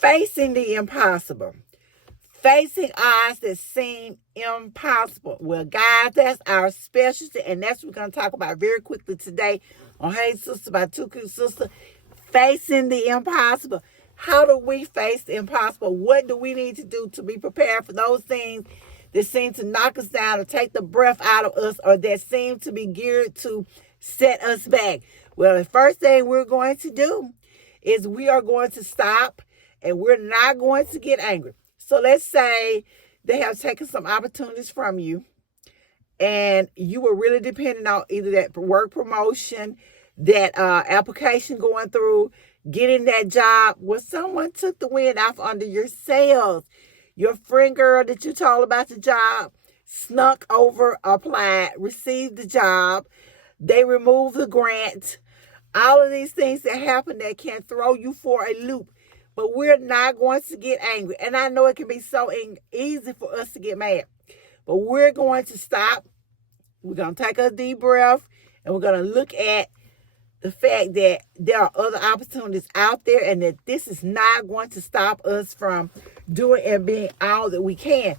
Facing the impossible. Facing odds that seem impossible. Well, guys, that's our specialty, and that's what we're going to talk about very quickly today on Hey Sister by Two Cute Sister. Facing the impossible. How do we face the impossible? What do we need to do to be prepared for those things that seem to knock us down or take the breath out of us, or that seem to be geared to set us back? Well, the first thing we're going to do is we are going to stop, and we're not going to get angry. So let's say they have taken some opportunities from you, and you were really depending on either that work promotion, that application going through, getting that job. Well, someone took the wind off under your sails. Your friend girl that you told about the job snuck over, applied, received the job. They removed the grant. All of these things that happen that can throw you for a loop. But we're not going to get angry. And I know it can be so easy for us to get mad. But we're going to stop. We're going to take a deep breath. And we're going to look at the fact that there are other opportunities out there. And that this is not going to stop us from doing and being all that we can.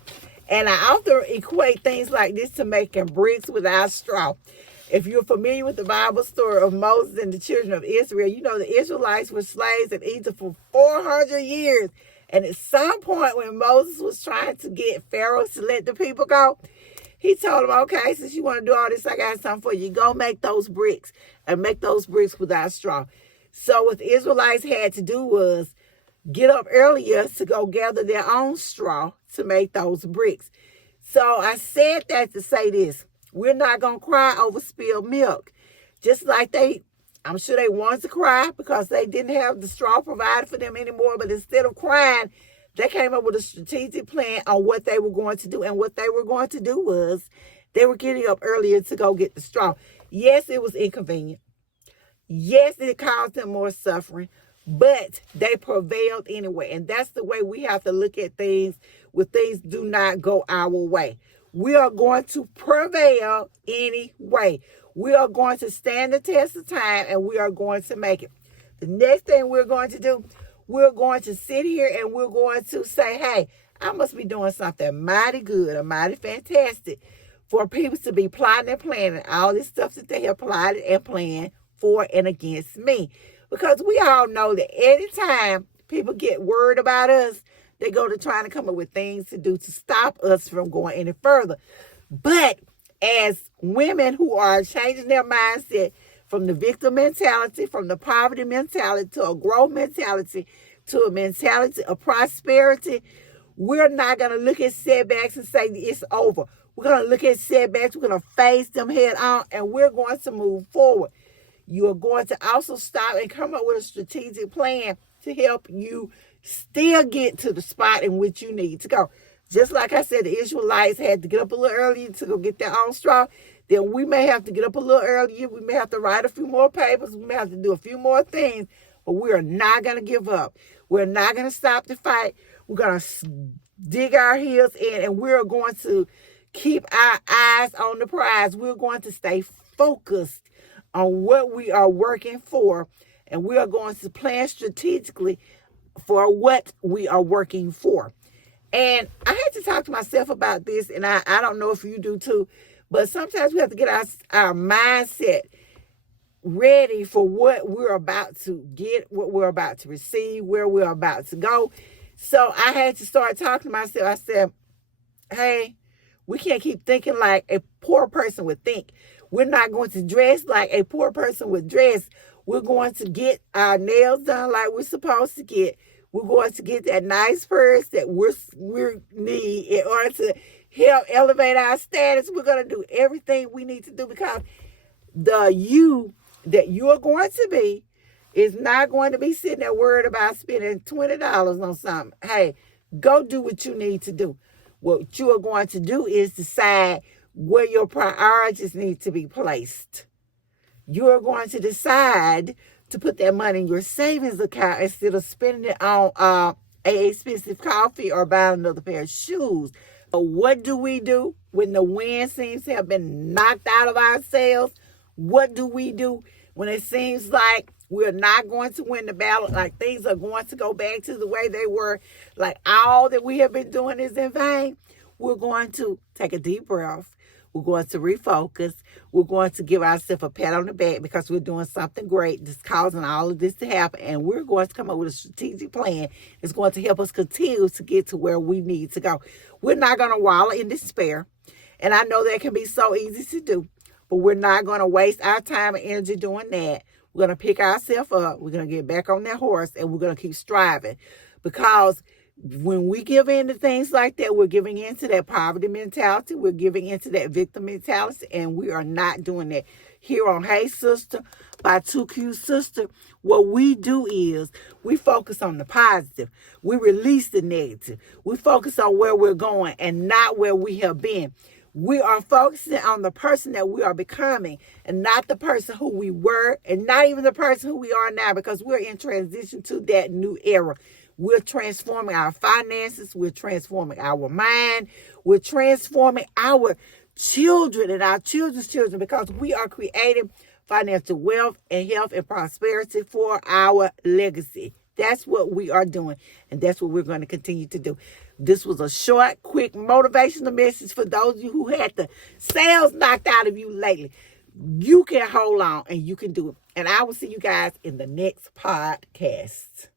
And I often equate things like this to making bricks without straw. If you're familiar with the Bible story of Moses and the children of Israel, you know the Israelites were slaves in Egypt for 400 years. And at some point when Moses was trying to get Pharaoh to let the people go, he told them, okay, since you want to do all this, I got something for you. Go make those bricks and make those bricks without straw. So what the Israelites had to do was get up earlier to go gather their own straw to make those bricks. So I said that to say this. We're not going to cry over spilled milk. Just like I'm sure they wanted to cry because they didn't have the straw provided for them anymore. But instead of crying, they came up with a strategic plan on what they were going to do. And what they were going to do was they were getting up earlier to go get the straw. Yes, it was inconvenient. Yes, it caused them more suffering. But they prevailed anyway. And that's the way we have to look at things when things do not go our way. We are going to prevail anyway. We are going to stand the test of time, and we are going to make it. The next thing we're going to do, we're going to sit here and we're going to say, hey, I must be doing something mighty good or mighty fantastic for people to be plotting and planning all this stuff that they have plotted and planned for and against me. Because we all know that anytime people get worried about us, they go to trying to come up with things to do to stop us from going any further. But as women who are changing their mindset from the victim mentality, from the poverty mentality to a growth mentality, to a mentality of prosperity, we're not going to look at setbacks and say it's over. We're going to look at setbacks. We're going to face them head on, and we're going to move forward. You are going to also stop and come up with a strategic plan to help you still get to the spot in which you need to go. Just like I said, the Israelites had to get up a little earlier to go get their own straw. Then we may have to get up a little earlier. We may have to write a few more papers. We may have to do a few more things. But we are not going to give up. We're not going to stop the fight. We're going to dig our heels in, and we're going to keep our eyes on the prize. We're going to stay focused on what we are working for, and we are going to plan strategically for what we are working for. And I had to talk to myself about this, and I don't know if you do too, but sometimes we have to get our mindset ready for what we're about to get, what we're about to receive, where we're about to go. So I had to start talking to myself. I said, hey, we can't keep thinking like a poor person would think. We're not going to dress like a poor person would dress. We're going to get our nails done like we're supposed to get. We're going to get that nice purse that we need in order to help elevate our status. We're going to do everything we need to do because the you that you're going to be is not going to be sitting there worried about spending $20 on something. Hey, go do what you need to do. What you are going to do is decide where your priorities need to be placed. You're going to decide to put that money in your savings account instead of spending it on an expensive coffee or buying another pair of shoes. But what do we do when the wind seems to have been knocked out of our sails? What do we do when it seems like We're not going to win the battle. Like, things are going to go back to the way they were. Like, all that we have been doing is in vain. We're going to take a deep breath. We're going to refocus. We're going to give ourselves a pat on the back because we're doing something great that's causing all of this to happen. And we're going to come up with a strategic plan that's going to help us continue to get to where we need to go. We're not going to wallow in despair. And I know that can be so easy to do, but we're not going to waste our time and energy doing that. We're going to pick ourselves up. We're going to get back on that horse, and we're going to keep striving. Because when we give in to things like that, we're giving into that poverty mentality. We're giving into that victim mentality, and we are not doing that. Here on Hey Sister by 2Q Sister, what we do is we focus on the positive. We release the negative. We focus on where we're going and not where we have been. We are focusing on the person that we are becoming and not the person who we were and not even the person who we are now, because we're in transition to that new era. We're transforming our finances. We're transforming our mind. We're transforming our children and our children's children, because we are creating financial wealth and health and prosperity for our legacy. That's what we are doing, and that's what we're going to continue to do. This was a short, quick, motivational message for those of you who had the sales knocked out of you lately. You can hold on and you can do it. And I will see you guys in the next podcast.